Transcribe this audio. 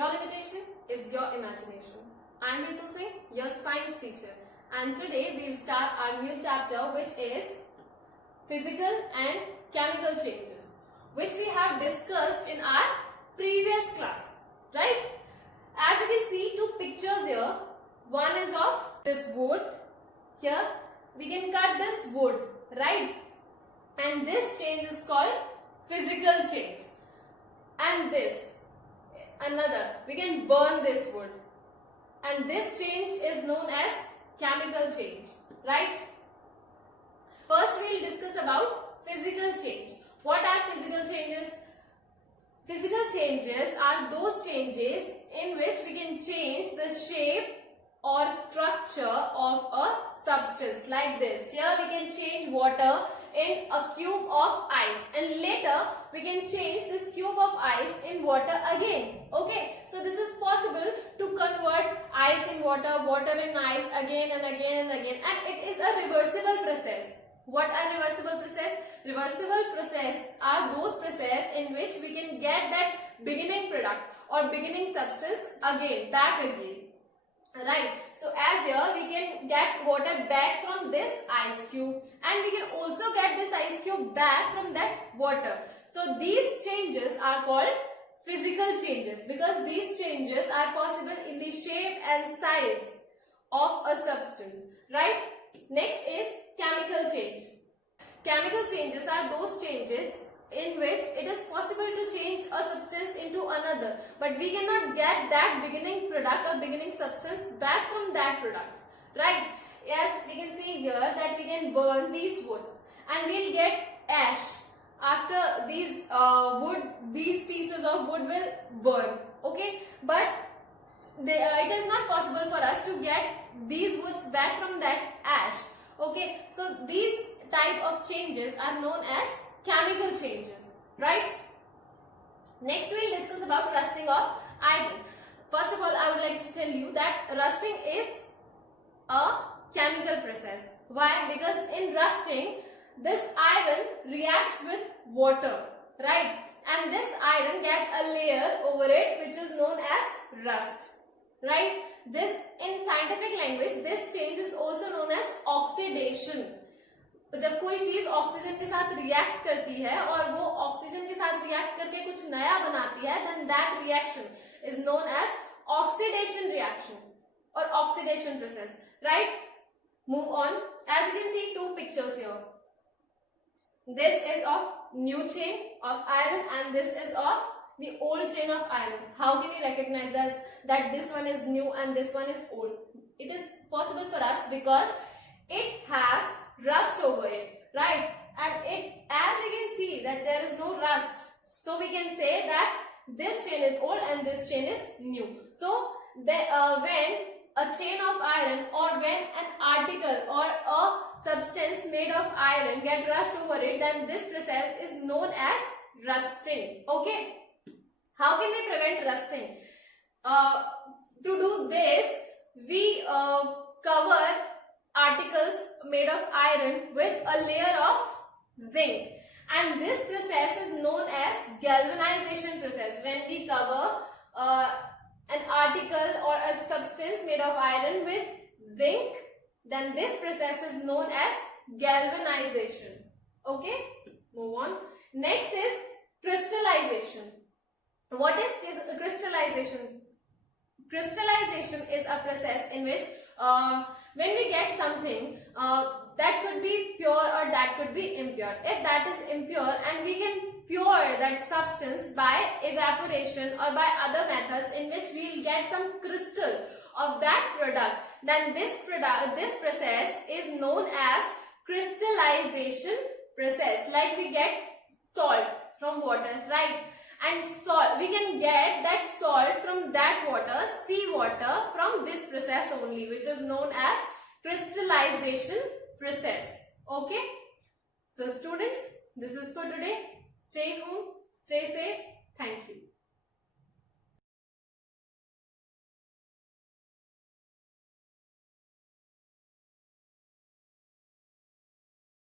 Your limitation is your imagination. I am Ritu Singh, your science teacher, and today we will start our new chapter, which is physical and chemical changes, which we have discussed in our previous class, right? As you can see, two pictures here. One is of this wood. Here we can cut this wood, right? And this change is called physical change. And this, another, we can burn this wood. And this change is known as chemical change, right? First we will discuss about physical change. What are physical changes? Physical changes are those changes in which we can change the shape or structure of a substance, like this. Here we can change water in a cube of ice, and later we can change this cube of ice in water again. Okay, so this is possible to convert ice in water, water in ice again and again and again, and it is a reversible process. What are reversible process? Reversible process are those process in which we can get that beginning product or beginning substance again, back again. Right, so as here we can get water back from this ice cube, and we can also get this ice cube back from that water. So these changes are called physical changes because these changes are possible in the shape and size of a substance, right? Next is chemical change. Chemical changes are those changes in which it is possible to change a substance into another, but we cannot get that beginning product or beginning substance back from that product, right? Yes, we can see here that we can burn these woods and we'll get ash. After these these pieces of wood will burn, okay? But it is not possible for us to get these woods back from that ash, okay? So these type of changes are known as chemical changes, right? Next we will discuss about rusting of iron. First of all, I would like to tell you that rusting is a chemical process. Why? Because in rusting, this iron reacts with water, right? And this iron gets a layer over it which is known as rust, right? This, in scientific language, this change is also known as oxidation. जब कोई चीज oxygen के साथ react करती है और वो oxygen के साथ रिएक्ट करके कुछ नया बनाती है, then that reaction is known as oxidation reaction or oxidation process, right? Move on. As you can see, two pictures here. This is of new chain of iron and this is of the old chain of iron. How can we recognize this, that this one is new and this one is old? It is possible for us because it has rust over it, right? And it, as you can see that there is no rust, so we can say that this chain is old and this chain is new. So when a chain of iron or when an article or a substance made of iron get rust over it, then this process is known as rusting. Okay, how can we prevent rusting? To do this, we cover articles made of iron with a layer of zinc, and this process is known as galvanization process. When we cover an article or a substance made of iron with zinc, then this process is known as galvanization. Okay, move on. Next is crystallization. What is crystallization? Crystallization is a process in which when we get something that could be pure or that could be impure. If that is impure and we can pure that substance by evaporation or by other methods in which we will get some crystal of that product, then this process is known as crystallization process. Like we get salt from water, right? And salt, we can get that salt from that water, seawater, from this process only, which is known as crystallization process. Okay, so students, this is for today. Stay home, stay safe. Thank you.